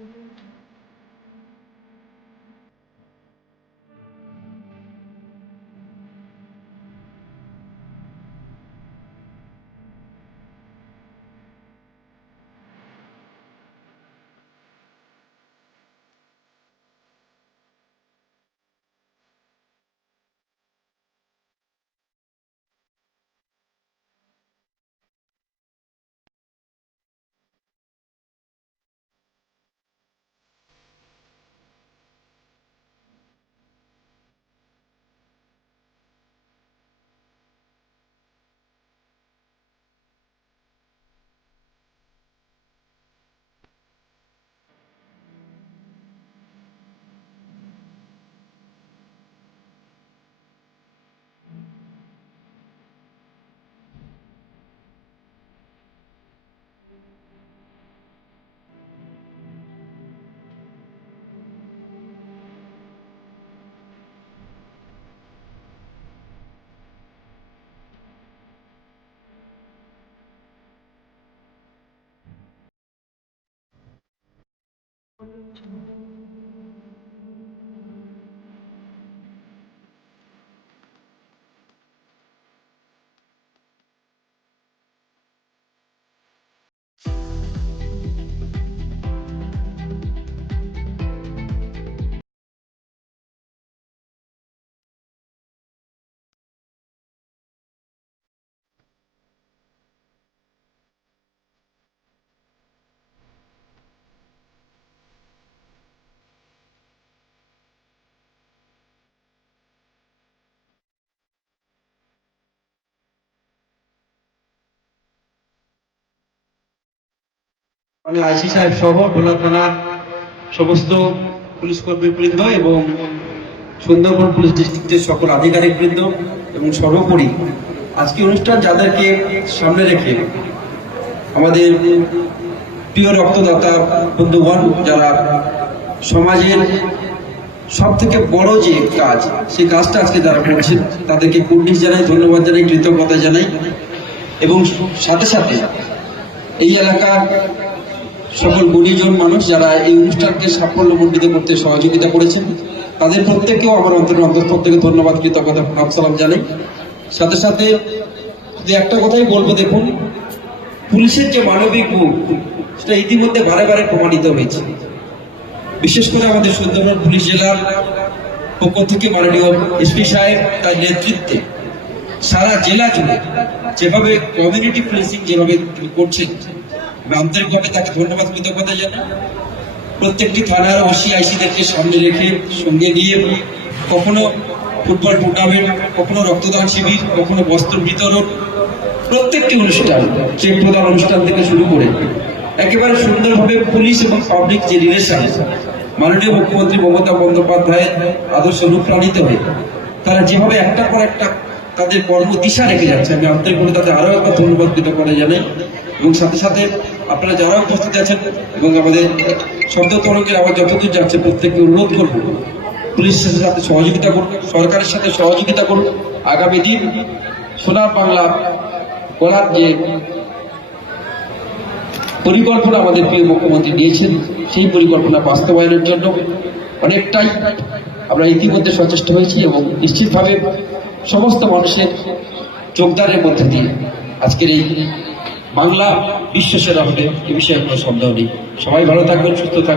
Mm-hmm. আমি আইসি সাহেব সহ ভোলা থানার সমস্ত পুলিশ কর্মী বৃন্দ এবং সুন্দরবন পুলিশ ডিস্ট্রিক্টের সকল আধিকারিক বৃন্দ এবং সর্বোপরি আজকে অনুষ্ঠান যাদেরকে সামনে রেখে আমাদের প্রিয় রক্তদাতা বন্ধুগণ, যারা সমাজের সব থেকে বড় যে কাজ, সেই কাজটা আজকে যারা করছেন, তাদেরকে কুর্নিশ জানাই, ধন্যবাদ জানাই, কৃতজ্ঞতা জানাই এবং সাথে সাথে এই এলাকার সকল গুণীজন মানুষ যারা এই অনুষ্ঠানকে সাফল্যমণ্ডিত করতে সহযোগিতা করেছেন, তাদের প্রত্যেককেও আমার অন্তরের অন্তঃস্থল থেকে ধন্যবাদ, কৃতজ্ঞতা প্রণাম সালাম জানাই। সাথে সাথে যে একটা কথাই বলব, দেখুন, পুলিশের যে মানবিক মুখ, সেটা ইতিমধ্যে বারে বারে প্রমাণিত হয়েছে। বিশেষ করে আমাদের সুন্দরবন পুলিশ জেলার পক্ষ থেকে মাননীয় এসপি সাহেব তার নেতৃত্বে সারা জেলা জুড়ে যেভাবে কমিউনিটি পুলিশিং যেভাবে করছেন আমি আন্তরিকভাবে তাকে ধন্যবাদ কৃতজ্ঞতা জানাই। প্রত্যেকটি থানার ওসি, আইসিদেরকে সামনে রেখে, সঙ্গে নিয়ে কখনো ফুটবল টুর্নামেন্ট, কখনো রক্তদান শিবির, কখনো বস্ত্র বিতরণ, প্রত্যেকটি অনুষ্ঠান চেক প্রদান অনুষ্ঠান থেকে শুরু করে একেবারে সুন্দরভাবে পুলিশ এবং পাবলিক যে রিলেশন মাননীয় মুখ্যমন্ত্রী মমতা বন্দ্যোপাধ্যায়ের আদর্শ অনুপ্রাণিত হয়ে, তারা যেভাবে একটা পর একটা তাদের কর্ম দিশা রেখে যাচ্ছে। আমি আন্তরিকভাবে তাদের আরও একবার ধন্যবাদ কৃতজ্ঞতা জানাই। এবং সাথে সাথে আপনারা যারা উপস্থিত আছেন এবং আমাদের শব্দ তরঙ্গের আবার যতদূর যাচ্ছে, প্রত্যেককে অনুরোধ করব পুলিশের সাথে সহযোগিতা করুন, সরকারের সাথে সহযোগিতা করুন। আগামী দিন সোনার বাংলা করার যে পরিকল্পনা আমাদের প্রিয় মুখ্যমন্ত্রী নিয়েছেন সেই পরিকল্পনা বাস্তবায়নের জন্য অনেকটাই আমরা ইতিমধ্যে সচেষ্ট হয়েছি এবং নিশ্চিতভাবে সমস্ত মানুষের যোগদানের মধ্যে দিয়ে আজকের এই বাংলা বিশ্বসেরা হবে এ বিষয়ে কোনো সন্দেহ নেই। সবাই ভালো থাকবেন সুস্থ থাকবেন